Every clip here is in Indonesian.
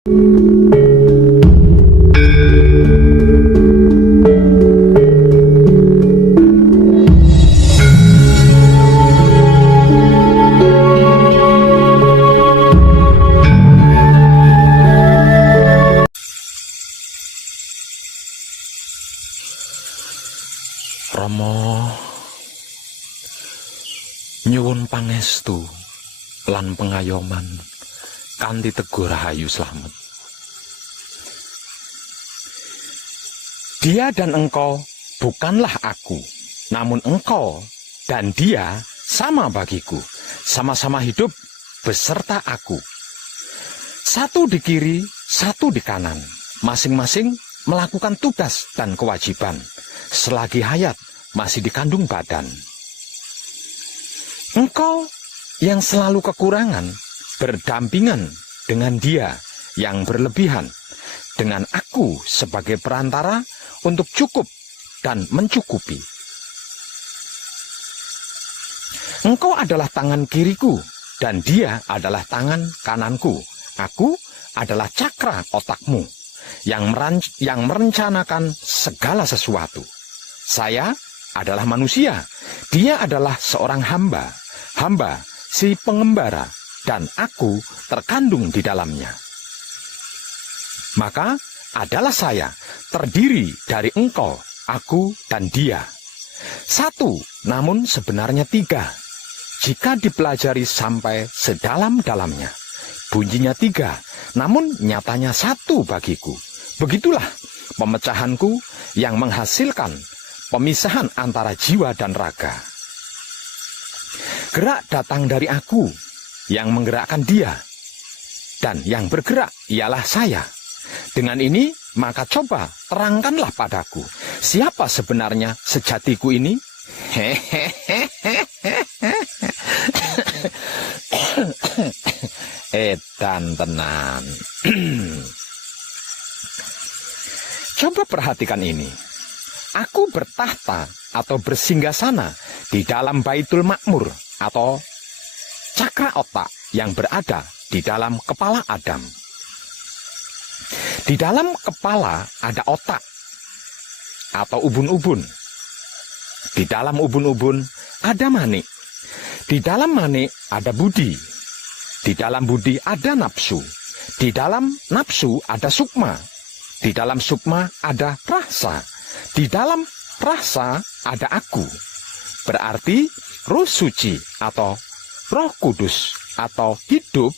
Rama nyuwun pangestu lan pengayoman kanthi teguh rahayu slamet. Dia dan engkau bukanlah aku, namun engkau dan dia sama bagiku, sama-sama hidup beserta aku. Satu di kiri, satu di kanan, masing-masing melakukan tugas dan kewajiban selagi hayat masih dikandung badan. Engkau yang selalu kekurangan berdampingan dengan dia yang berlebihan, dengan aku sebagai perantara untuk cukup dan mencukupi. Engkau adalah tangan kiriku dan dia adalah tangan kananku. Aku adalah cakra otakmu yang merencanakan segala sesuatu. Saya adalah manusia, dia adalah seorang hamba si pengembara, dan aku terkandung di dalamnya. Maka adalah saya terdiri dari engkau, aku, dan dia. Satu, namun sebenarnya tiga. Jika dipelajari sampai sedalam-dalamnya, bunyinya tiga, namun nyatanya satu bagiku. Begitulah pemecahanku yang menghasilkan pemisahan antara jiwa dan raga. Gerak datang dari aku yang menggerakkan dia, dan yang bergerak ialah saya. Dengan ini maka coba terangkanlah padaku, siapa sebenarnya sejatiku ini? Edan tenan. Coba perhatikan ini. Aku bertahta atau bersinggasana di dalam Baitul Makmur atau cakra otak yang berada di dalam kepala Adam. Di dalam kepala ada otak atau ubun-ubun. Di dalam ubun-ubun ada manik. Di dalam manik ada budi. Di dalam budi ada nafsu. Di dalam nafsu ada sukma. Di dalam sukma ada rasa. Di dalam rasa ada aku. Berarti Roh Suci atau Roh Kudus atau hidup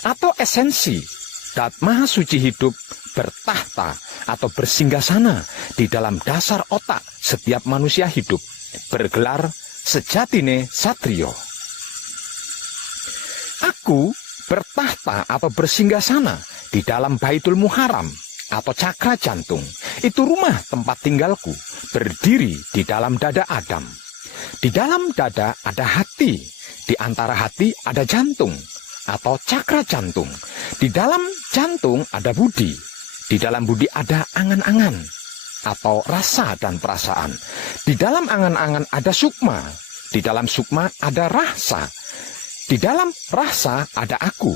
atau esensi Dat Maha Suci hidup bertahta atau bersinggasana di dalam dasar otak setiap manusia hidup, bergelar sejatine satrio. Aku bertahta atau bersinggasana di dalam Baitul Muharram atau cakra jantung. Itu rumah tempat tinggalku, berdiri di dalam dada Adam. Di dalam dada ada hati, di antara hati ada jantung atau cakra jantung. Di dalam jantung ada budi, di dalam budi ada angan-angan atau rasa dan perasaan. Di dalam angan-angan ada sukma, di dalam sukma ada rasa, di dalam rasa ada aku.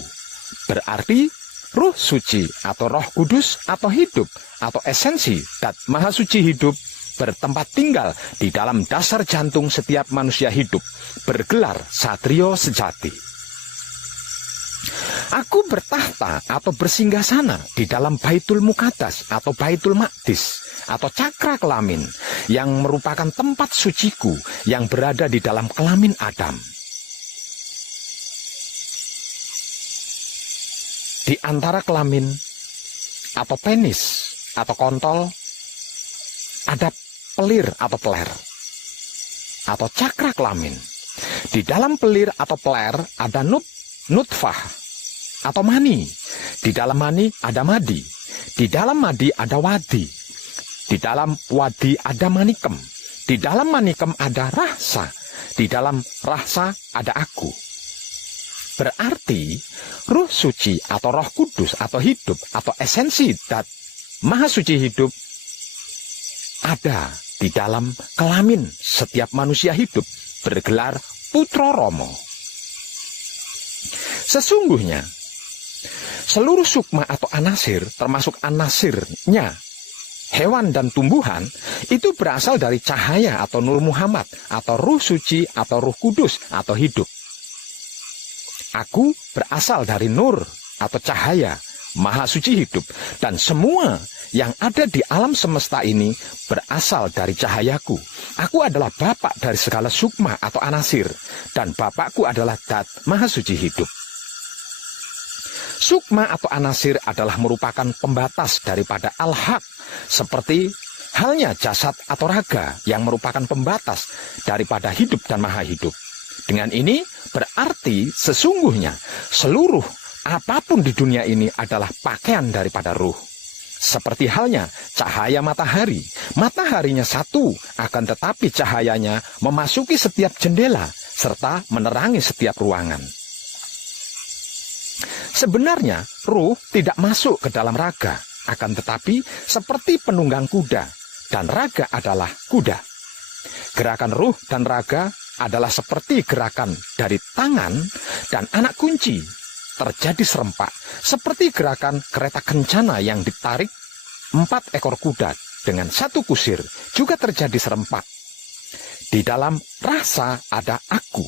Berarti Roh Suci atau Roh Kudus atau hidup atau esensi Dat Maha Suci hidup bertempat tinggal di dalam dasar jantung setiap manusia hidup, bergelar satrio sejati. Aku bertahta atau bersinggasana di dalam Baitul Muqaddas atau Baitul Maqdis atau cakra kelamin yang merupakan tempat suciku yang berada di dalam kelamin Adam. Di antara kelamin atau penis atau kontol ada pelir atau peler atau cakra kelamin. Di dalam pelir atau peler ada nutfah atau mani. Di dalam mani ada madi. Di dalam madi ada wadi. Di dalam wadi ada manikem. Di dalam manikem ada rasa. Di dalam rasa ada aku. Berarti Roh Suci atau Roh Kudus atau hidup atau esensi Dat Maha Suci hidup ada di dalam kelamin setiap manusia hidup, bergelar Putra Rama. Sesungguhnya Seluruh sukma atau anasir, termasuk anasirnya hewan dan tumbuhan, itu berasal dari cahaya atau Nur Muhammad, atau Ruh Suci, atau Ruh Kudus, atau hidup. Aku berasal dari Nur atau cahaya, Maha Suci hidup, dan semua yang ada di alam semesta ini berasal dari cahayaku. Aku adalah bapak dari segala sukma atau anasir, dan bapakku adalah Dat, Maha Suci hidup. Sukma atau anasir adalah merupakan pembatas daripada al-haq, seperti halnya jasad atau raga yang merupakan pembatas daripada hidup dan maha hidup. Dengan ini berarti sesungguhnya seluruh apapun di dunia ini adalah pakaian daripada ruh. Seperti halnya cahaya matahari. Mataharinya satu, akan tetapi cahayanya memasuki setiap jendela serta menerangi setiap ruangan. Sebenarnya ruh tidak masuk ke dalam raga, akan tetapi seperti penunggang kuda, dan raga adalah kuda. Gerakan ruh dan raga adalah seperti gerakan dari tangan dan anak kunci, terjadi serempak, seperti gerakan kereta kencana yang ditarik 4 ekor kuda dengan 1 kusir, juga terjadi serempak. Di dalam rasa ada aku,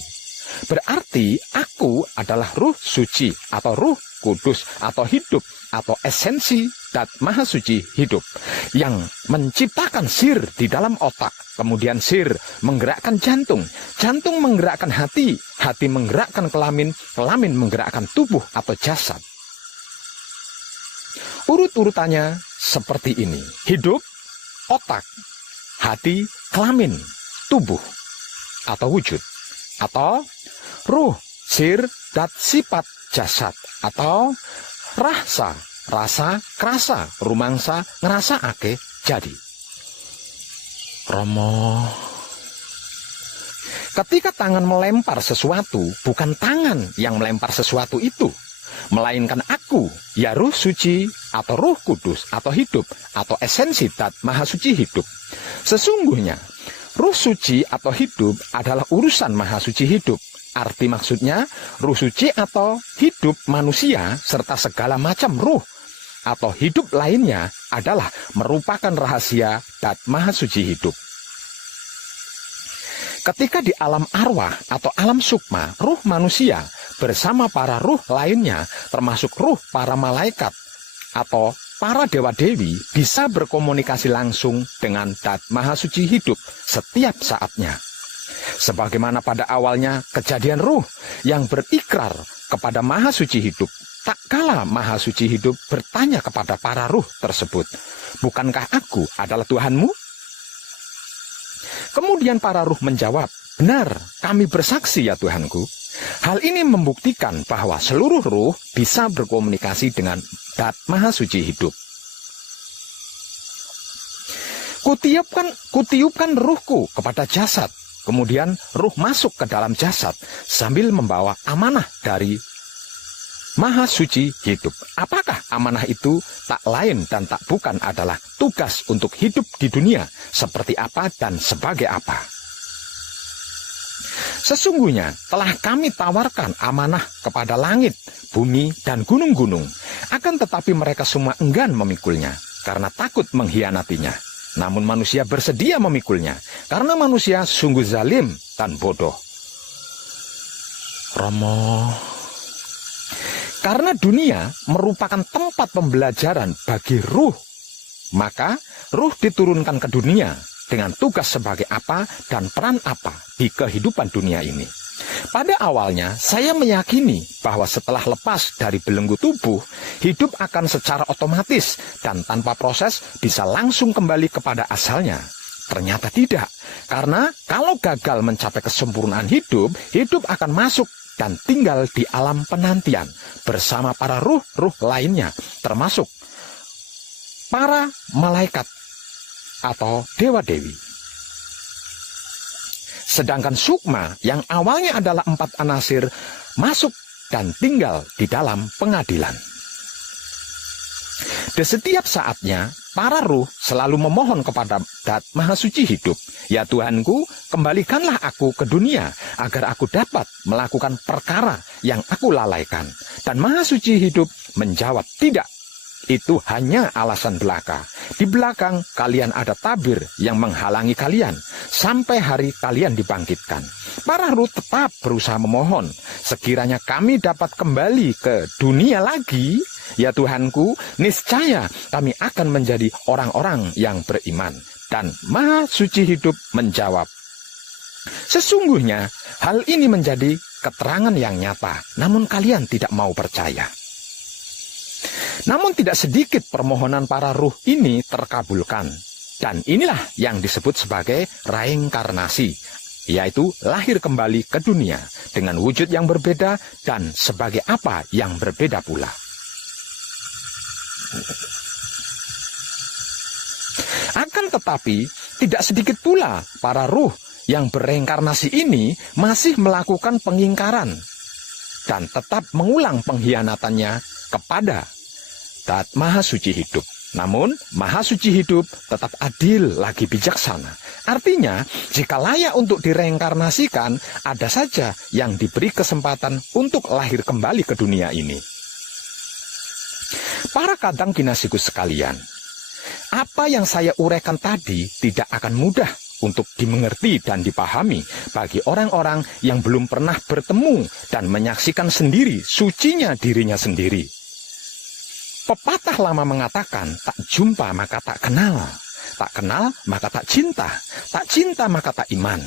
berarti aku adalah Ruh Suci atau Ruh Kudus atau hidup atau esensi Dat Maha Suci hidup yang menciptakan sir di dalam otak. Kemudian sir menggerakkan jantung, jantung menggerakkan hati, hati menggerakkan kelamin, kelamin menggerakkan tubuh atau jasad. Urut-urutannya seperti ini: hidup, otak, hati, kelamin, tubuh atau wujud, atau ruh, sir, dat, sifat, jasad, atau rasa, rasa, krasa, rumangsa, ngerasa ake, jadi. Romo, ketika tangan melempar sesuatu, bukan tangan yang melempar sesuatu itu, melainkan aku, ya Ruh Suci atau Ruh Kudus atau hidup atau esensi Dat Maha Suci hidup. Sesungguhnya Ruh Suci atau hidup adalah urusan Maha Suci hidup. Arti maksudnya Ruh Suci atau hidup manusia serta segala macam ruh atau hidup lainnya adalah merupakan rahasia Dat Maha Suci hidup. Ketika di alam arwah atau alam sukma, ruh manusia bersama para ruh lainnya, termasuk ruh para malaikat atau para dewa-dewi, bisa berkomunikasi langsung dengan Dat Maha Suci hidup setiap saatnya. Sebagaimana pada awalnya kejadian ruh yang berikrar kepada Maha Suci hidup, tak kala Maha Suci hidup bertanya kepada para ruh tersebut, "Bukankah aku adalah Tuhanmu?" Kemudian para ruh menjawab, "Benar, kami bersaksi ya Tuhanku." Hal ini membuktikan bahwa seluruh ruh bisa berkomunikasi dengan Dat Maha Suci hidup. Kutiupkan ruhku kepada jasad. Kemudian ruh masuk ke dalam jasad sambil membawa amanah dari Maha Suci hidup. Apakah amanah itu? Tak lain dan tak bukan adalah tugas untuk hidup di dunia seperti apa dan sebagai apa. Sesungguhnya telah kami tawarkan amanah kepada langit, bumi, dan gunung-gunung. Akan tetapi mereka semua enggan memikulnya karena takut mengkhianatinya. Namun manusia bersedia memikulnya karena manusia sungguh zalim dan bodoh. Romo, karena dunia merupakan tempat pembelajaran bagi ruh, maka ruh diturunkan ke dunia dengan tugas sebagai apa dan peran apa di kehidupan dunia ini. Pada awalnya saya meyakini bahwa setelah lepas dari belenggu tubuh, hidup akan secara otomatis dan tanpa proses bisa langsung kembali kepada asalnya. Ternyata tidak, karena kalau gagal mencapai kesempurnaan hidup, hidup akan masuk dan tinggal di alam penantian bersama para ruh-ruh lainnya, termasuk para malaikat atau dewa-dewi. Sedangkan sukma yang awalnya adalah 4 anasir masuk dan tinggal di dalam pengadilan. Di setiap saatnya para ruh selalu memohon kepada Dat Maha Suci Hidup, "Ya Tuhanku, kembalikanlah aku ke dunia agar aku dapat melakukan perkara yang aku lalaikan." Dan Maha Suci Hidup menjawab, "Tidak, itu hanya alasan belaka. Di belakang kalian ada tabir yang menghalangi kalian sampai hari kalian dibangkitkan." Para ruh tetap berusaha memohon, "Sekiranya kami dapat kembali ke dunia lagi, ya Tuhanku, niscaya kami akan menjadi orang-orang yang beriman." Dan Maha Suci Hidup menjawab, "Sesungguhnya hal ini menjadi keterangan yang nyata, namun kalian tidak mau percaya." Namun tidak sedikit permohonan para ruh ini terkabulkan. Dan inilah yang disebut sebagai reinkarnasi, yaitu lahir kembali ke dunia dengan wujud yang berbeda dan sebagai apa yang berbeda pula. Akan tetapi, tidak sedikit pula para ruh yang bereinkarnasi ini masih melakukan pengingkaran dan tetap mengulang pengkhianatannya kepada Dat Maha Suci Hidup. Namun, Maha Suci Hidup tetap adil lagi bijaksana. Artinya, jika layak untuk direinkarnasikan, ada saja yang diberi kesempatan untuk lahir kembali ke dunia ini. Para kadang kinasiku sekalian, apa yang saya uraikan tadi tidak akan mudah untuk dimengerti dan dipahami bagi orang-orang yang belum pernah bertemu dan menyaksikan sendiri sucinya dirinya sendiri. Pepatah lama mengatakan, "Tak jumpa maka tak kenal, tak kenal maka tak cinta, tak cinta maka tak iman."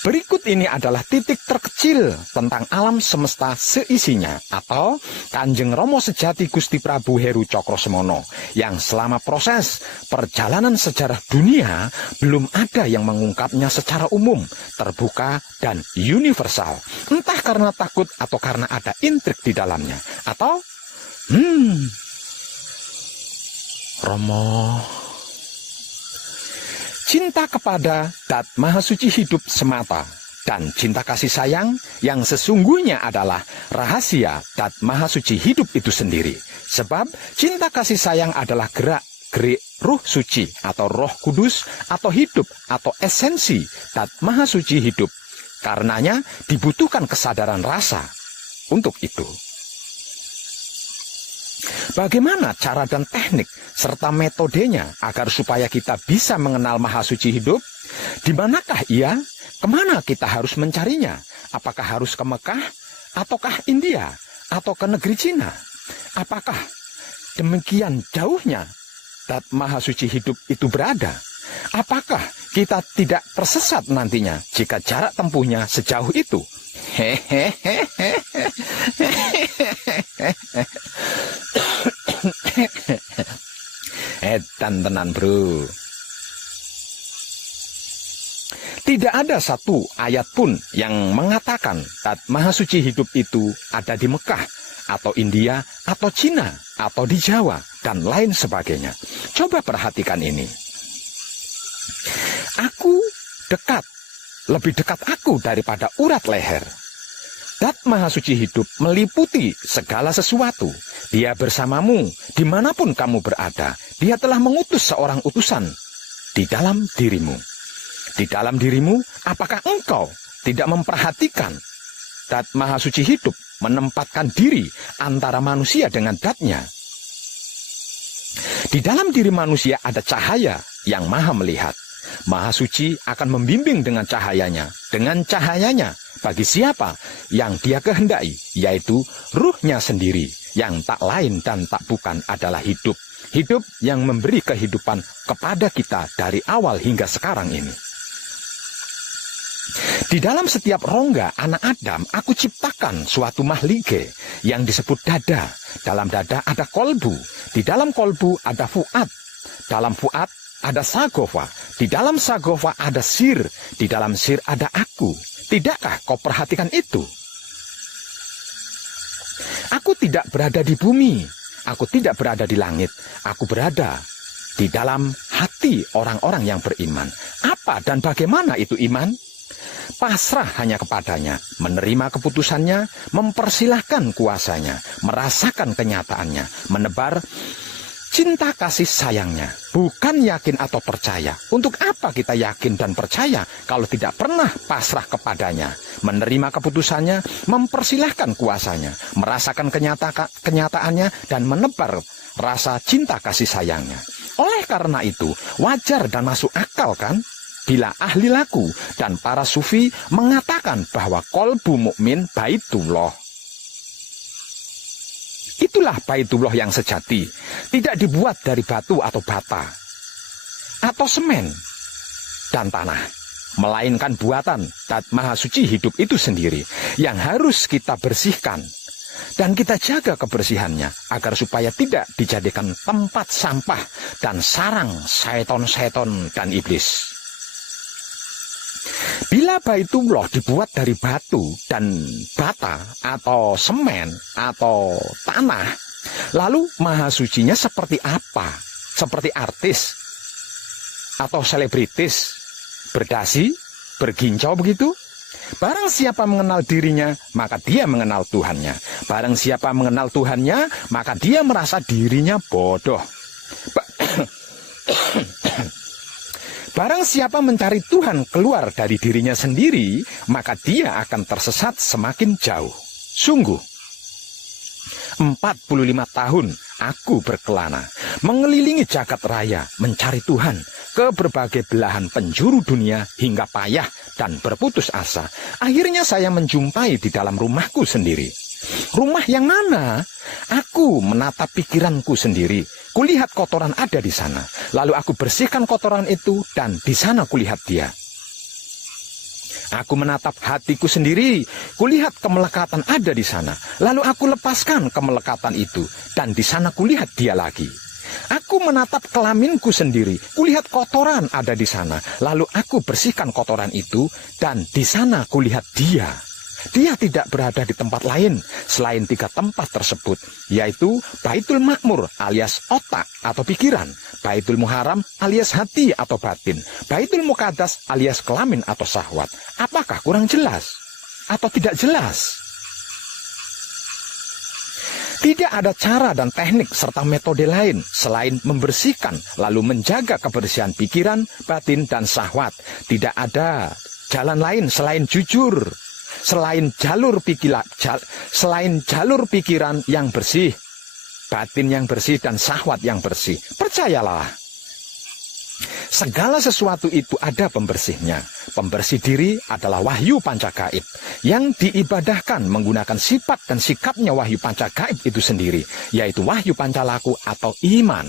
Berikut ini adalah titik terkecil tentang alam semesta seisinya, atau Kanjeng Rama Sejati Gusti Prabu Heru Cokrosemono, yang selama proses perjalanan sejarah dunia belum ada yang mengungkapnya secara umum, terbuka, dan universal. Entah karena takut atau karena ada intrik di dalamnya, atau Romo, cinta kepada Dat Maha Suci Hidup semata, dan cinta kasih sayang yang sesungguhnya adalah rahasia Dat Maha Suci Hidup itu sendiri. Sebab cinta kasih sayang adalah gerak-gerik Ruh Suci atau Roh Kudus atau hidup atau esensi Dat Maha Suci Hidup. Karenanya dibutuhkan kesadaran rasa untuk itu. Bagaimana cara dan teknik serta metodenya agar supaya kita bisa mengenal Maha Suci Hidup? Di manakah ia? Kemana kita harus mencarinya? Apakah harus ke Mekah? Ataukah India? Atau ke negeri Cina? Apakah demikian jauhnya Dat Maha Suci Hidup itu berada? Apakah kita tidak tersesat nantinya jika jarak tempuhnya sejauh itu? Edan tenan bro. Tidak ada satu ayat pun yang mengatakan Dat Maha Suci Hidup itu ada di Mekah, atau India, atau Cina, atau di Jawa, dan lain sebagainya. Coba perhatikan ini. Aku dekat, lebih dekat aku daripada urat leher. Dat Maha Suci Hidup meliputi segala sesuatu. Dia bersamamu dimanapun kamu berada. Dia telah mengutus seorang utusan di dalam dirimu. Di dalam dirimu, apakah engkau tidak memperhatikan Dat Maha Suci Hidup menempatkan diri antara manusia dengan datnya? Di dalam diri manusia ada cahaya yang maha melihat. Maha Suci akan membimbing dengan cahayanya. Dengan cahayanya, bagi siapa yang dia kehendaki, yaitu ruhnya sendiri, yang tak lain dan tak bukan adalah hidup. Hidup yang memberi kehidupan kepada kita dari awal hingga sekarang ini. Di dalam setiap rongga anak Adam, aku ciptakan suatu mahlige yang disebut dada. Dalam dada ada kolbu. Di dalam kolbu ada fuad. Dalam fuad ada sagofa. Di dalam sagofa ada sir. Di dalam sir ada aku. Tidakkah kau perhatikan itu? Aku tidak berada di bumi. Aku tidak berada di langit. Aku berada di dalam hati orang-orang yang beriman. Apa dan bagaimana itu iman? pasrah hanya kepadanya, menerima keputusannya, mempersilahkan kuasanya, merasakan kenyataannya, menebar cinta kasih sayangnya, bukan yakin atau percaya. Untuk apa kita yakin dan percaya kalau tidak pernah pasrah kepadanya, menerima keputusannya, mempersilahkan kuasanya, merasakan kenyataannya, dan menebar rasa cinta kasih sayangnya. Oleh karena itu, wajar dan masuk akal kan bila ahli laku dan para sufi mengatakan bahwa kolbu mukmin baitullah. Itulah baitullah yang sejati, tidak dibuat dari batu atau bata, atau semen dan tanah, melainkan buatan Zat Maha Suci hidup itu sendiri, yang harus kita bersihkan, dan kita jaga kebersihannya, agar supaya tidak dijadikan tempat sampah dan sarang syaiton-syaiton dan iblis. Bila baitullah dibuat dari batu dan bata atau semen atau tanah, lalu maha sucinya seperti apa? Seperti artis atau selebritis, berdasi, bergincau begitu? Barang siapa mengenal dirinya, maka dia mengenal Tuhannya. Barang siapa mengenal Tuhannya, maka dia merasa dirinya bodoh. Barang siapa mencari Tuhan keluar dari dirinya sendiri, maka dia akan tersesat semakin jauh. Sungguh, 45 tahun aku berkelana, mengelilingi jagat raya, mencari Tuhan ke berbagai belahan penjuru dunia hingga payah dan berputus asa. Akhirnya saya menjumpai di dalam rumahku sendiri. Rumah yang mana? Aku menatap pikiranku sendiri. Kulihat kotoran ada di sana. Lalu aku bersihkan kotoran itu dan di sana kulihat dia. Aku menatap hatiku sendiri. Kulihat kemelekatan ada di sana. Lalu aku lepaskan kemelekatan itu dan di sana kulihat dia lagi. Aku menatap kelaminku sendiri. Kulihat kotoran ada di sana. Lalu aku bersihkan kotoran itu dan di sana kulihat dia. Dia tidak berada di tempat lain selain 3 tempat tersebut, yaitu Baitul Makmur alias otak atau pikiran, Baitul Muharram alias hati atau batin, Baitul Muqaddas alias kelamin atau syahwat. Apakah kurang jelas atau tidak jelas? Tidak ada cara dan teknik serta metode lain selain membersihkan lalu menjaga kebersihan pikiran, batin, dan syahwat. Tidak ada jalan lain selain jujur. Selain jalur pikiran yang bersih, batin yang bersih, dan syahwat yang bersih. Percayalah, segala sesuatu itu ada pembersihnya. Pembersih diri adalah wahyu pancagaib yang diibadahkan menggunakan sifat dan sikapnya wahyu pancagaib itu sendiri, yaitu wahyu pancalaku atau iman.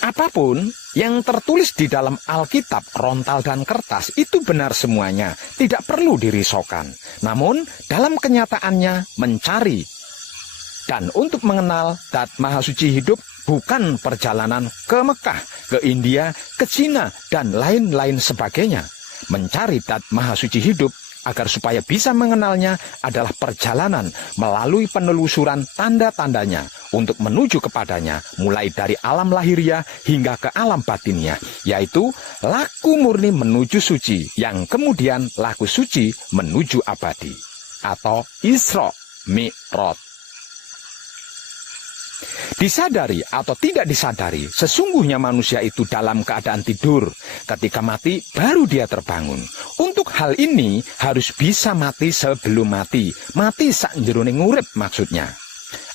Apapun yang tertulis di dalam Alkitab, rontal dan kertas itu benar semuanya, tidak perlu dirisaukan. Namun dalam kenyataannya mencari dan untuk mengenal Zat Maha Suci hidup bukan perjalanan ke Mekah, ke India, ke Cina, dan lain-lain sebagainya. Mencari Zat Maha Suci hidup agar supaya bisa mengenalnya adalah perjalanan melalui penelusuran tanda-tandanya untuk menuju kepadanya, mulai dari alam lahiriah hingga ke alam batinnya, yaitu laku murni menuju suci, yang kemudian laku suci menuju abadi, atau Isra Mi'raj. Disadari atau tidak disadari, sesungguhnya manusia itu dalam keadaan tidur. Ketika mati, baru dia terbangun. Untuk hal ini harus bisa mati sebelum mati. Mati sak njerone ngurip maksudnya.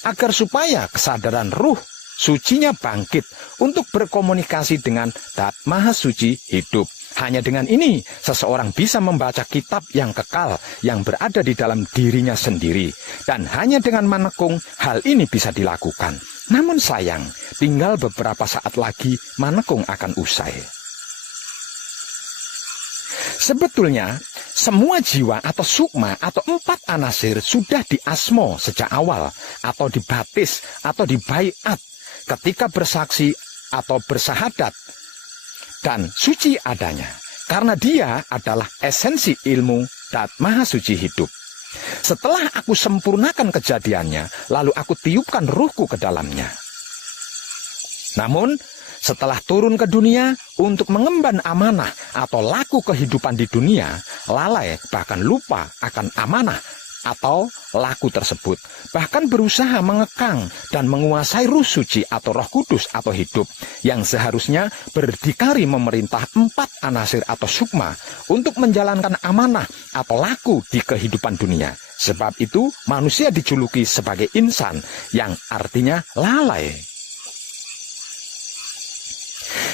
Agar supaya kesadaran ruh sucinya bangkit untuk berkomunikasi dengan Zat Maha Suci hidup. Hanya dengan ini, seseorang bisa membaca kitab yang kekal yang berada di dalam dirinya sendiri. Dan hanya dengan manekung, hal ini bisa dilakukan. Namun sayang, tinggal beberapa saat lagi manekung akan usai. Sebetulnya, semua jiwa atau sukma atau 4 anasir sudah diasmo sejak awal, atau dibatis, atau dibaiat, ketika bersaksi atau bersahadat, dan suci adanya, karena dia adalah esensi ilmu Zat Maha Suci hidup. Setelah aku sempurnakan kejadiannya, lalu aku tiupkan ruhku ke dalamnya. Namun, setelah turun ke dunia untuk mengemban amanah atau laku kehidupan di dunia, lalai bahkan lupa akan amanah atau laku tersebut, bahkan berusaha mengekang dan menguasai Ruh Suci atau Roh Kudus atau hidup yang seharusnya berdikari memerintah 4 anasir atau sukma untuk menjalankan amanah atau laku di kehidupan dunia. Sebab itu manusia dijuluki sebagai insan, yang artinya lalai.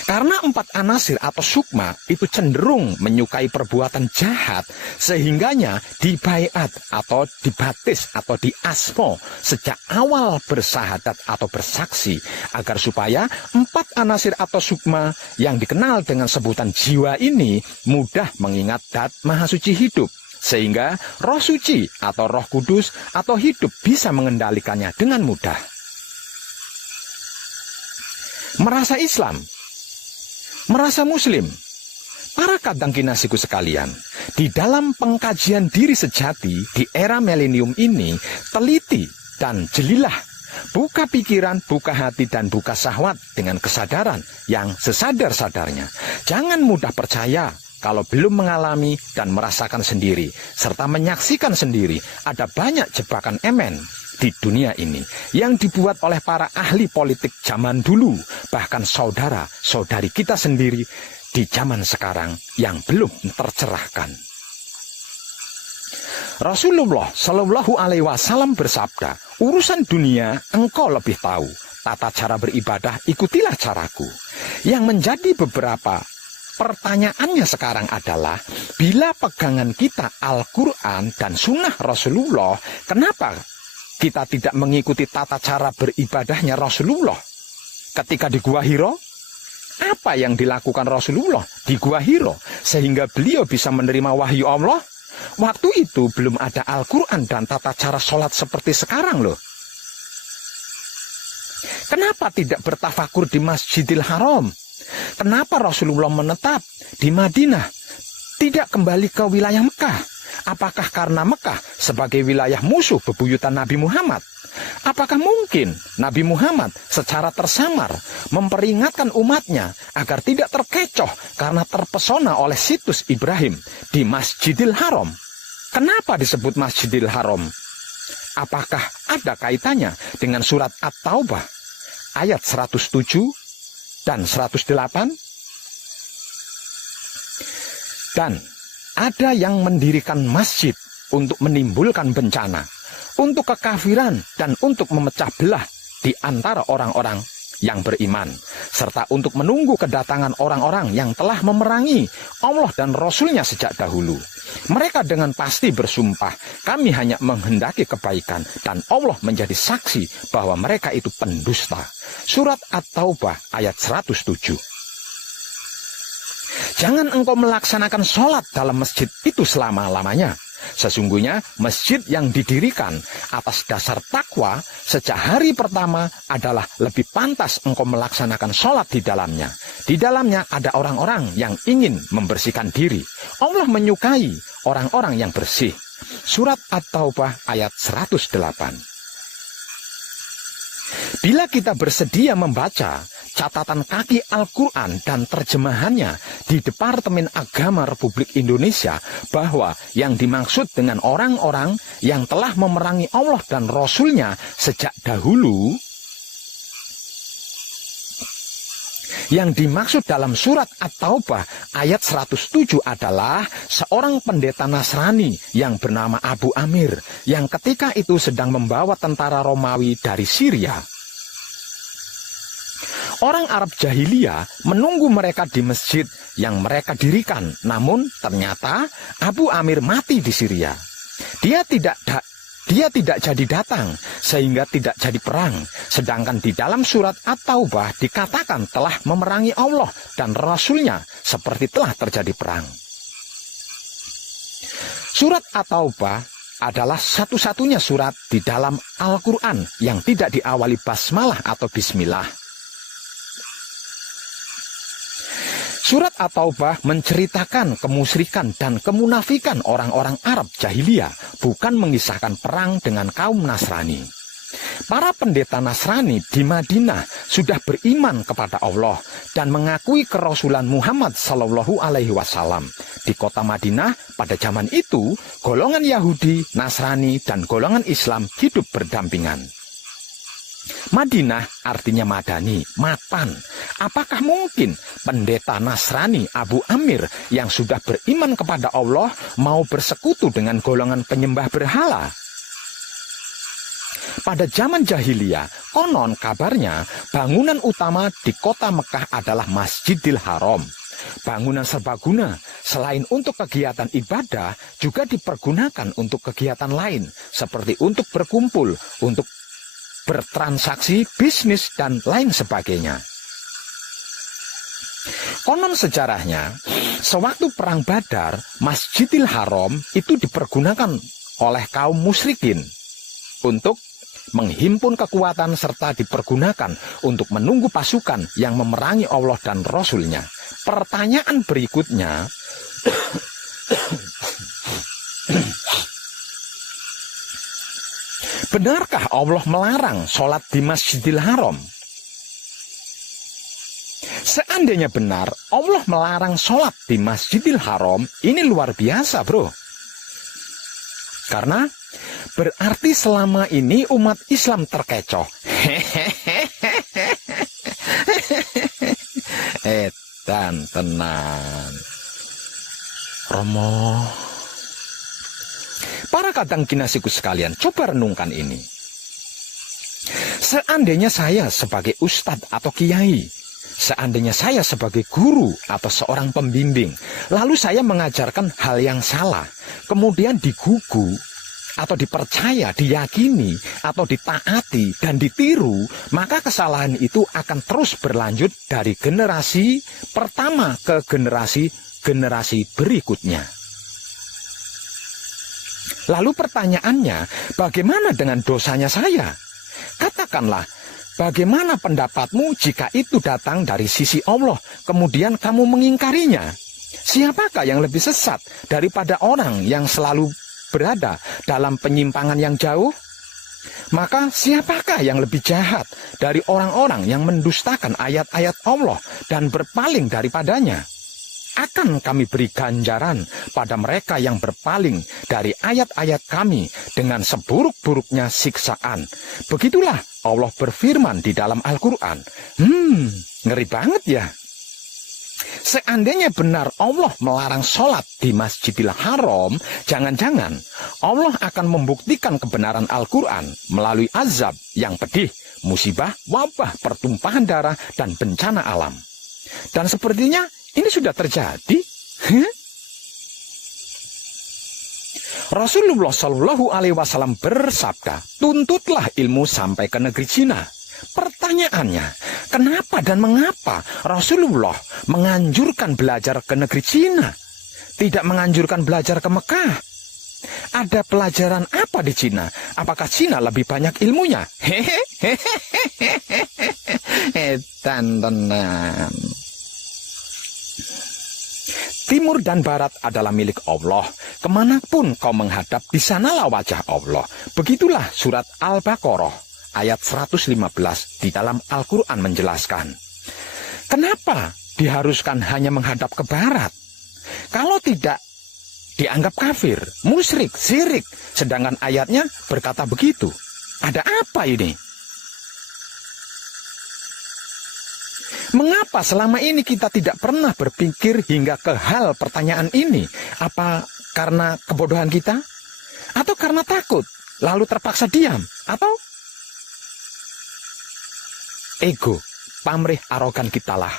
Karena 4 anasir atau sukma itu cenderung menyukai perbuatan jahat, sehingganya dibaiat atau dibatis atau diasmo sejak awal bersahadat atau bersaksi, agar supaya 4 anasir atau sukma yang dikenal dengan sebutan jiwa ini mudah mengingat Dat Maha Suci hidup, sehingga Roh Suci atau Roh Kudus atau hidup bisa mengendalikannya dengan mudah. Merasa Islam, merasa Muslim. Para kadang kinasiku sekalian, di dalam pengkajian diri sejati di era milenium ini, teliti dan jelilah, buka pikiran, buka hati, dan buka syahwat dengan kesadaran yang sesadar-sadarnya. Jangan mudah percaya kalau belum mengalami dan merasakan sendiri, serta menyaksikan sendiri ada banyak jebakan emen di dunia ini yang dibuat oleh para ahli politik zaman dulu, bahkan saudara-saudari kita sendiri di zaman sekarang yang belum tercerahkan. Rasulullah Shallallahu Alaihi Wasallam bersabda, urusan dunia engkau lebih tahu, tata cara beribadah ikutilah caraku. Yang menjadi beberapa pertanyaannya sekarang adalah, bila pegangan kita Al-Quran dan Sunnah Rasulullah, kenapa kita tidak mengikuti tata cara beribadahnya Rasulullah ketika di Gua Hiro? Apa yang dilakukan Rasulullah di Gua Hiro sehingga beliau bisa menerima wahyu Allah? Waktu itu belum ada Al-Quran dan tata cara sholat seperti sekarang loh. Kenapa tidak bertafakur di Masjidil Haram? Kenapa Rasulullah menetap di Madinah, tidak kembali ke wilayah Mekah? Apakah karena Mekah sebagai wilayah musuh bebuyutan Nabi Muhammad? Apakah mungkin Nabi Muhammad secara tersamar memperingatkan umatnya agar tidak terkecoh karena terpesona oleh situs Ibrahim di Masjidil Haram? Kenapa disebut Masjidil Haram? Apakah ada kaitannya dengan surat At-Taubah ayat 107 dan 108? Dan ada yang mendirikan masjid untuk menimbulkan bencana, untuk kekafiran, dan untuk memecah belah di antara orang-orang yang beriman, serta untuk menunggu kedatangan orang-orang yang telah memerangi Allah dan Rasul-Nya sejak dahulu. Mereka dengan pasti bersumpah, kami hanya menghendaki kebaikan, dan Allah menjadi saksi bahwa mereka itu pendusta. Surat At-Taubah ayat 107. Jangan engkau melaksanakan sholat dalam masjid itu selama-lamanya. Sesungguhnya masjid yang didirikan atas dasar takwa sejak hari pertama adalah lebih pantas engkau melaksanakan sholat di dalamnya. Di dalamnya ada orang-orang yang ingin membersihkan diri. Allah menyukai orang-orang yang bersih. Surat At-Taubah ayat 108. Bila kita bersedia membaca catatan kaki Al-Quran dan terjemahannya di Departemen Agama Republik Indonesia, bahwa yang dimaksud dengan orang-orang yang telah memerangi Allah dan Rasul-Nya sejak dahulu, yang dimaksud dalam surat At-Taubah ayat 107 adalah seorang pendeta Nasrani yang bernama Abu Amir, yang ketika itu sedang membawa tentara Romawi dari Syria. Orang Arab jahiliyah menunggu mereka di masjid yang mereka dirikan, namun ternyata Abu Amir mati di Syria. Dia tidak jadi datang, sehingga tidak jadi perang. Sedangkan di dalam surat At-Taubah dikatakan telah memerangi Allah dan Rasul-Nya seperti telah terjadi perang. Surat At-Taubah adalah satu-satunya surat di dalam Al-Quran yang tidak diawali basmalah atau bismillah. Surat At-Taubah menceritakan kemusyrikan dan kemunafikan orang-orang Arab jahiliyah, bukan mengisahkan perang dengan kaum Nasrani. Para pendeta Nasrani di Madinah sudah beriman kepada Allah dan mengakui kerasulan Muhammad Sallallahu Alaihi Wasallam. Di kota Madinah pada zaman itu, golongan Yahudi, Nasrani, dan golongan Islam hidup berdampingan. Madinah artinya madani, mapan. Apakah mungkin pendeta Nasrani Abu Amir yang sudah beriman kepada Allah mau bersekutu dengan golongan penyembah berhala? Pada zaman jahiliyah, konon kabarnya bangunan utama di kota Mekah adalah Masjidil Haram. Bangunan serbaguna selain untuk kegiatan ibadah juga dipergunakan untuk kegiatan lain seperti untuk berkumpul, untuk bertransaksi, bisnis, dan lain sebagainya. Konon sejarahnya, sewaktu perang Badar, Masjidil Haram itu dipergunakan oleh kaum musyrikin untuk menghimpun kekuatan serta dipergunakan untuk menunggu pasukan yang memerangi Allah dan Rasul-Nya. Pertanyaan berikutnya, benarkah Allah melarang sholat di Masjidil Haram? Seandainya benar Allah melarang sholat di Masjidil Haram, ini luar biasa, bro. Karena berarti selama ini umat Islam terkecoh. Edan tenan. Romo. Para kadang kinasiku sekalian, coba renungkan ini. Seandainya saya sebagai ustadz atau kiai, seandainya saya sebagai guru atau seorang pembimbing, lalu saya mengajarkan hal yang salah, kemudian digugu, atau dipercaya, diyakini, atau ditaati, dan ditiru, maka kesalahan itu akan terus berlanjut dari generasi pertama ke generasi berikutnya. Lalu pertanyaannya, bagaimana dengan dosanya saya? Katakanlah, bagaimana pendapatmu jika itu datang dari sisi Allah, kemudian kamu mengingkarinya? Siapakah yang lebih sesat daripada orang yang selalu berada dalam penyimpangan yang jauh? Maka siapakah yang lebih jahat dari orang-orang yang mendustakan ayat-ayat Allah dan berpaling daripadanya? Akan kami beri ganjaran pada mereka yang berpaling dari ayat-ayat kami dengan seburuk-buruknya siksaan. Begitulah Allah berfirman di dalam Al-Quran. Ngeri banget ya. Seandainya benar Allah melarang sholat di Masjidil Haram, jangan-jangan Allah akan membuktikan kebenaran Al-Quran melalui azab yang pedih, musibah, wabah, pertumpahan darah, dan bencana alam. Dan sepertinya ini sudah terjadi. Rasulullah Shallallahu Alaihi Wasallam bersabda, tuntutlah ilmu sampai ke negeri Cina. Pertanyaannya, kenapa dan mengapa Rasulullah menganjurkan belajar ke negeri Cina, tidak menganjurkan belajar ke Mekah? Ada pelajaran apa di Cina? Apakah Cina lebih banyak ilmunya? Tenan. Timur dan barat adalah milik Allah. Kemanapun kau menghadap, di sanalah wajah Allah. Begitulah surat Al-Baqarah ayat 115 di dalam Al-Quran menjelaskan. Kenapa diharuskan hanya menghadap ke barat? Kalau tidak, dianggap kafir, musyrik, syirik. Sedangkan ayatnya berkata begitu. Ada apa ini? Mengapa selama ini kita tidak pernah berpikir hingga ke hal pertanyaan ini? Apa karena kebodohan kita? Atau karena takut, lalu terpaksa diam? Atau ego, pamrih arogan kitalah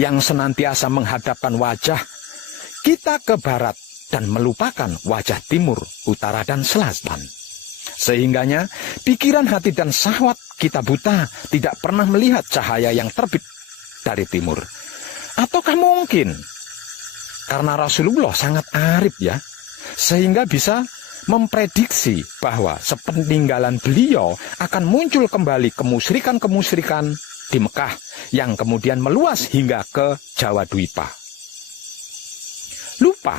yang senantiasa menghadapkan wajah kita ke barat dan melupakan wajah timur, utara, dan selatan. Sehingganya pikiran, hati, dan syahwat kita buta, tidak pernah melihat cahaya yang terbit dari timur. Ataukah mungkin karena Rasulullah sangat arif ya, sehingga bisa memprediksi bahwa sepeninggalan beliau akan muncul kembali kemusyrikan-kemusyrikan di Mekah yang kemudian meluas hingga ke Jawa Dwipa. Lupa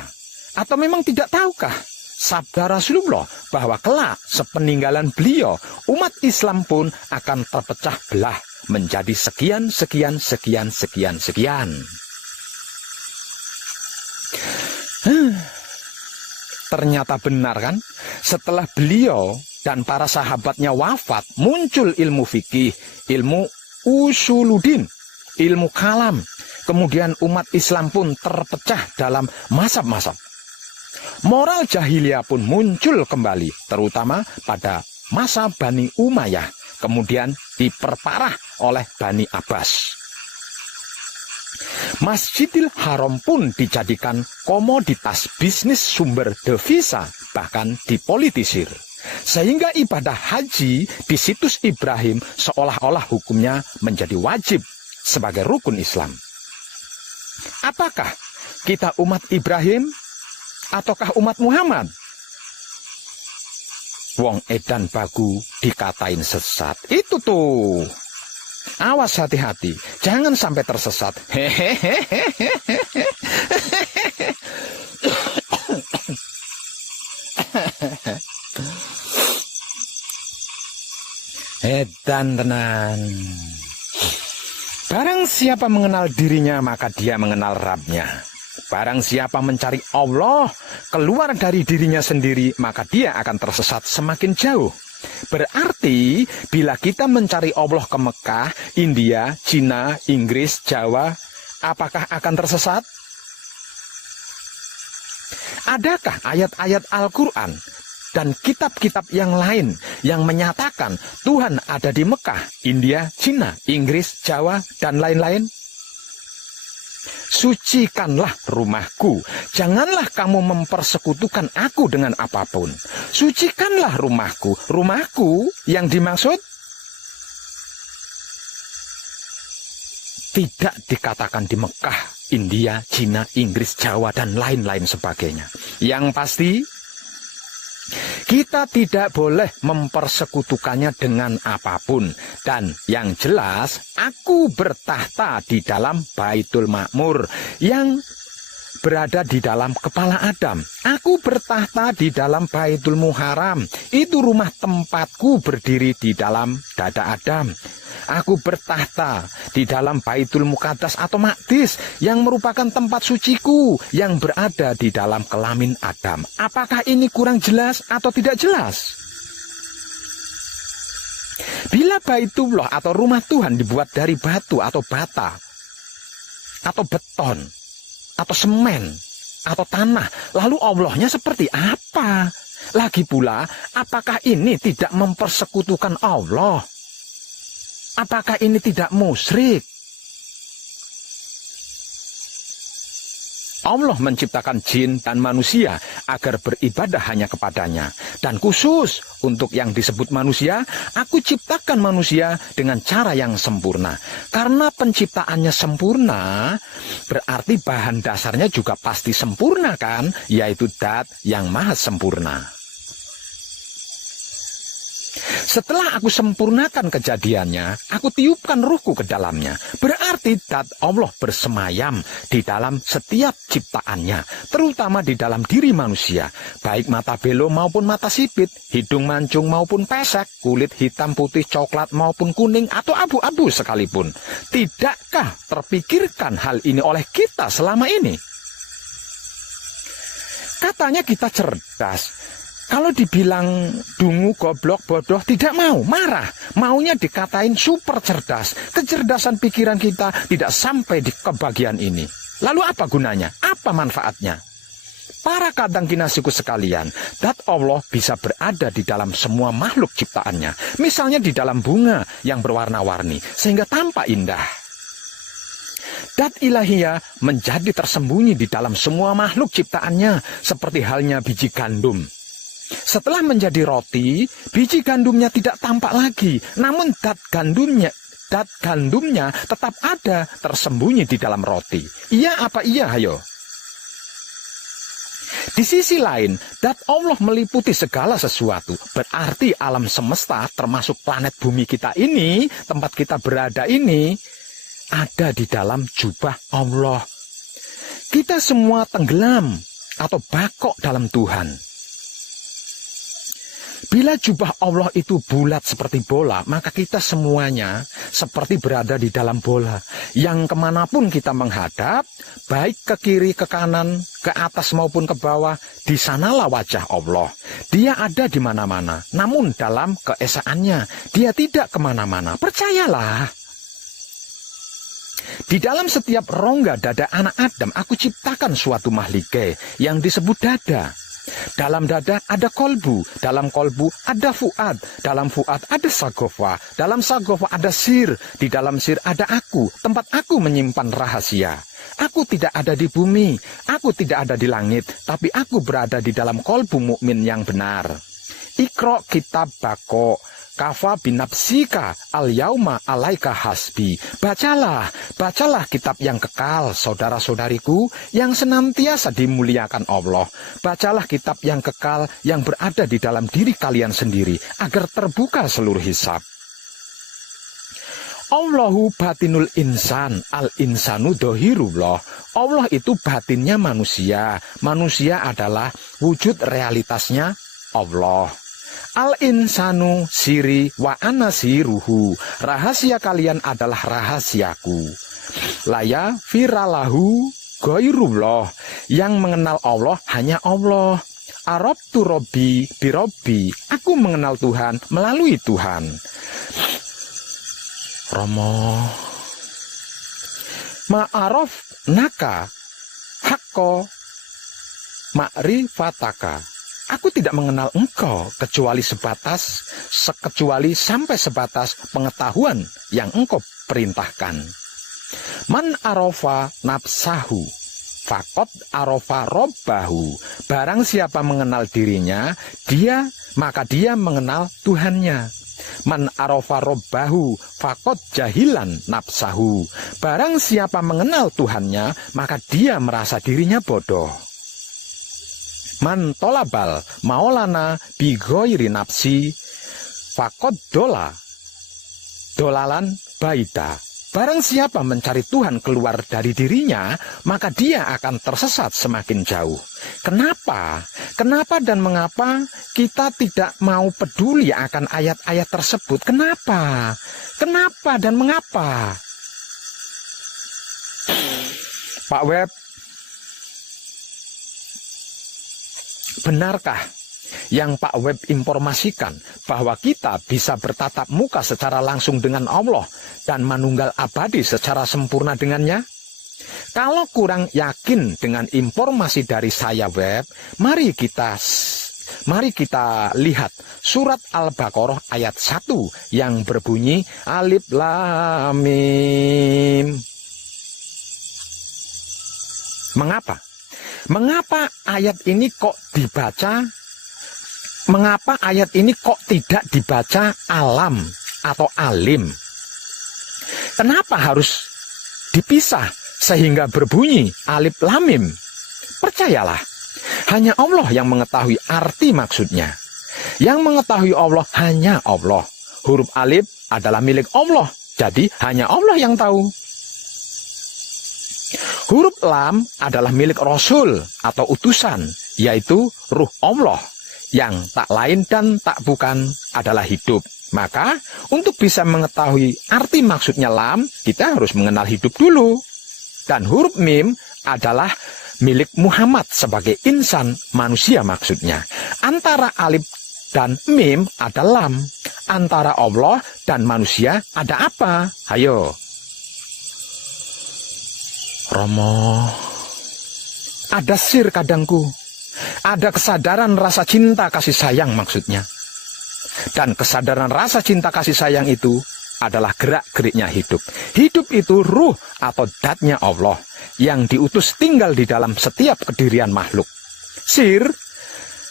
atau memang tidak tahukah sabda Rasulullah bahwa kelak sepeninggalan beliau umat Islam pun akan terpecah belah menjadi sekian, sekian, sekian, sekian, sekian. Ternyata benar kan? Setelah beliau dan para sahabatnya wafat, muncul ilmu fikih, ilmu usuluddin, ilmu kalam. Kemudian umat Islam pun terpecah dalam mazhab-mazhab. Moral jahiliyah pun muncul kembali, terutama pada masa Bani Umayyah, kemudian diperparah oleh Bani Abbas. Masjidil Haram pun dijadikan komoditas bisnis sumber devisa, bahkan dipolitisir. Sehingga ibadah haji di situs Ibrahim seolah-olah hukumnya menjadi wajib sebagai rukun Islam. Apakah kita umat Ibrahim ataukah umat Muhammad? Wong edan bagu dikatain sesat. Itu tuh. Awas, hati-hati, jangan sampai tersesat. Edan tenan. Barang siapa mengenal dirinya, maka dia mengenal Rabb-nya. Barang siapa mencari Allah keluar dari dirinya sendiri, maka dia akan tersesat semakin jauh. Berarti bila kita mencari Allah ke Mekah, India, Cina, Inggris, Jawa, apakah akan tersesat? Adakah ayat-ayat Al-Quran dan kitab-kitab yang lain yang menyatakan Tuhan ada di Mekah, India, Cina, Inggris, Jawa, dan lain-lain? Sucikanlah rumahku, janganlah kamu mempersekutukan aku dengan apapun. Sucikanlah rumahku. Rumahku yang dimaksud tidak dikatakan di Mekah, India, Cina, Inggris, Jawa, dan lain-lain sebagainya. Yang pasti, kita tidak boleh mempersekutukannya dengan apapun. Dan yang jelas, aku bertahta di dalam Baitul Ma'mur yang berada di dalam kepala Adam. Aku bertahta di dalam Baitul Muharram. Itu rumah tempatku berdiri di dalam dada Adam. Aku bertahta di dalam Baitul Muqaddas atau Maqdis yang merupakan tempat suciku yang berada di dalam kelamin Adam. Apakah ini kurang jelas atau tidak jelas? Bila Baitullah atau rumah Tuhan dibuat dari batu atau bata atau beton atau semen atau tanah, lalu Allahnya seperti apa? Lagi pula, apakah ini tidak mempersekutukan Allah? Apakah ini tidak musyrik? Allah menciptakan jin dan manusia agar beribadah hanya kepadanya. Dan khusus untuk yang disebut manusia, aku ciptakan manusia dengan cara yang sempurna. Karena penciptaannya sempurna, berarti bahan dasarnya juga pasti sempurna kan? Yaitu Dat yang maha sempurna. Setelah aku sempurnakan kejadiannya, aku tiupkan ruhku ke dalamnya. Berarti Dat Allah bersemayam di dalam setiap ciptaannya, terutama di dalam diri manusia, baik mata belo maupun mata sipit, hidung mancung maupun pesek, kulit hitam, putih, coklat maupun kuning atau abu-abu sekalipun. Tidakkah terpikirkan hal ini oleh kita selama ini? Katanya kita cerdas. Kalau dibilang dungu, goblok, bodoh, tidak mau, marah. Maunya dikatain super cerdas. Kecerdasan pikiran kita tidak sampai di kebagian ini. Lalu apa gunanya? Apa manfaatnya? Para kadang kinasiku sekalian, Dat Allah bisa berada di dalam semua makhluk ciptaannya. Misalnya di dalam bunga yang berwarna-warni, sehingga tampak indah. Dat ilahiyah menjadi tersembunyi di dalam semua makhluk ciptaannya, seperti halnya biji gandum. Setelah menjadi roti, biji gandumnya tidak tampak lagi, namun dat gandumnya tetap ada tersembunyi di dalam roti. Iya apa iya, hayo? Di sisi lain, Dat Allah meliputi segala sesuatu. Berarti alam semesta termasuk planet bumi kita ini, tempat kita berada ini, ada di dalam jubah Allah. Kita semua tenggelam atau bakok dalam Tuhan. Bila jubah Allah itu bulat seperti bola, maka kita semuanya seperti berada di dalam bola. Yang kemanapun kita menghadap, baik ke kiri, ke kanan, ke atas maupun ke bawah, di sanalah wajah Allah. Dia ada di mana-mana, namun dalam keesaannya, dia tidak kemana-mana. Percayalah. Di dalam setiap rongga dada anak Adam, aku ciptakan suatu mahlike yang disebut dada. Dalam dada ada kolbu, dalam kolbu ada fuad, dalam fuad ada sagofa, dalam sagofa ada sir, di dalam sir ada aku, tempat aku menyimpan rahasia. Aku tidak ada di bumi, aku tidak ada di langit, tapi aku berada di dalam kolbu mukmin yang benar. Iqra kitab bako, kafa binapsika al-yauma alaika hasbi. Bacalah kitab yang kekal, saudara-saudariku, yang senantiasa dimuliakan Allah. Bacalah kitab yang kekal yang berada di dalam diri kalian sendiri, agar terbuka seluruh hisab. Allahu batinul insan, al-insanu dohirullah. Allah itu batinnya manusia. Manusia adalah wujud realitasnya Allah. Al-insanu siri wa ana siruhu. Rahasia kalian adalah rahasiaku. Laya firalahu goirullah. Yang mengenal Allah hanya Allah. Arabtu robbi birobbi. Aku mengenal Tuhan melalui Tuhan. Romo ma'araf naka hakko ma'rifataka. Aku tidak mengenal engkau kecuali sampai sebatas pengetahuan yang engkau perintahkan. Man arofa nafsahu fakot arofa robbahu. Barang siapa mengenal dirinya, maka dia mengenal Tuhannya. Man arofa robbahu fakot jahilan nafsahu. Barang siapa mengenal Tuhannya, maka dia merasa dirinya bodoh. Man tolabal maolana bigoiri nafsi fakot dolalan baita. Barang siapa mencari Tuhan keluar dari dirinya, maka dia akan tersesat semakin jauh. Kenapa? Kenapa dan mengapa kita tidak mau peduli akan ayat-ayat tersebut? Kenapa? Kenapa dan mengapa? Pak Web, benarkah yang Pak Web informasikan bahwa kita bisa bertatap muka secara langsung dengan Allah dan manunggal abadi secara sempurna dengannya? Kalau kurang yakin dengan informasi dari saya Web, mari kita lihat surat Al-Baqarah ayat 1 yang berbunyi Alif Lam Mim. Mengapa? Mengapa ayat ini kok dibaca? Mengapa ayat ini kok tidak dibaca alam atau alim? Kenapa harus dipisah sehingga berbunyi alif lam mim? Percayalah, hanya Allah yang mengetahui arti maksudnya. Yang mengetahui Allah hanya Allah. Huruf alif adalah milik Allah, jadi hanya Allah yang tahu. Huruf lam adalah milik Rasul atau utusan, yaitu ruh Allah, yang tak lain dan tak bukan adalah hidup. Maka untuk bisa mengetahui arti maksudnya lam, kita harus mengenal hidup dulu. Dan huruf mim adalah milik Muhammad sebagai insan, manusia maksudnya. Antara alif dan mim ada lam. Antara Allah dan manusia ada apa? Ayo. Romo, ada sir kadangku, ada kesadaran rasa cinta kasih sayang maksudnya. Dan kesadaran rasa cinta kasih sayang itu adalah gerak-geriknya hidup. Hidup itu ruh atau datnya Allah yang diutus tinggal di dalam setiap kedirian makhluk. Sir,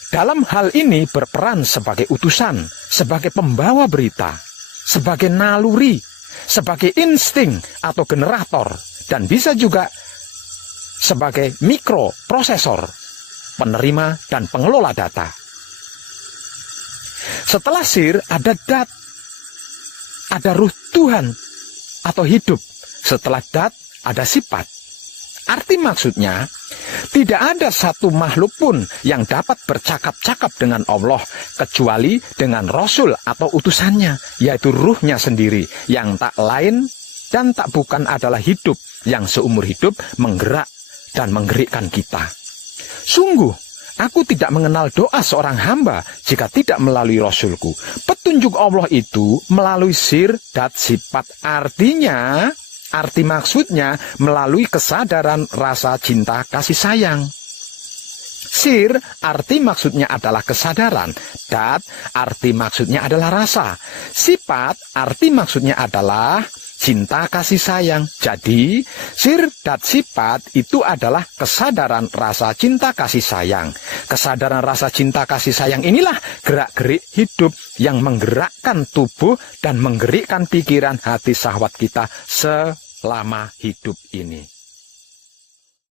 dalam hal ini berperan sebagai utusan, sebagai pembawa berita, sebagai naluri, sebagai insting atau generator, dan bisa juga sebagai mikroprosesor, penerima dan pengelola data. Setelah sir ada dat, ada ruh Tuhan atau hidup. Setelah dat ada sifat. Arti maksudnya, Tidak ada satu makhluk pun yang dapat bercakap-cakap dengan Allah kecuali dengan Rasul atau utusannya, yaitu ruhnya sendiri yang tak lain dan tak bukan adalah hidup yang seumur hidup menggerak dan menggerikkan kita. Sungguh, aku tidak mengenal doa seorang hamba jika tidak melalui Rasulku. Petunjuk Allah itu melalui sir dan sifat, arti maksudnya melalui kesadaran rasa cinta kasih sayang. Sir, arti maksudnya adalah kesadaran. Dat, arti maksudnya adalah rasa. Sifat, arti maksudnya adalah cinta kasih sayang. Jadi, sir dan sifat itu adalah kesadaran rasa cinta kasih sayang. Kesadaran rasa cinta kasih sayang inilah gerak-gerik hidup yang menggerakkan tubuh dan menggerikkan pikiran hati syahwat kita selama hidup ini.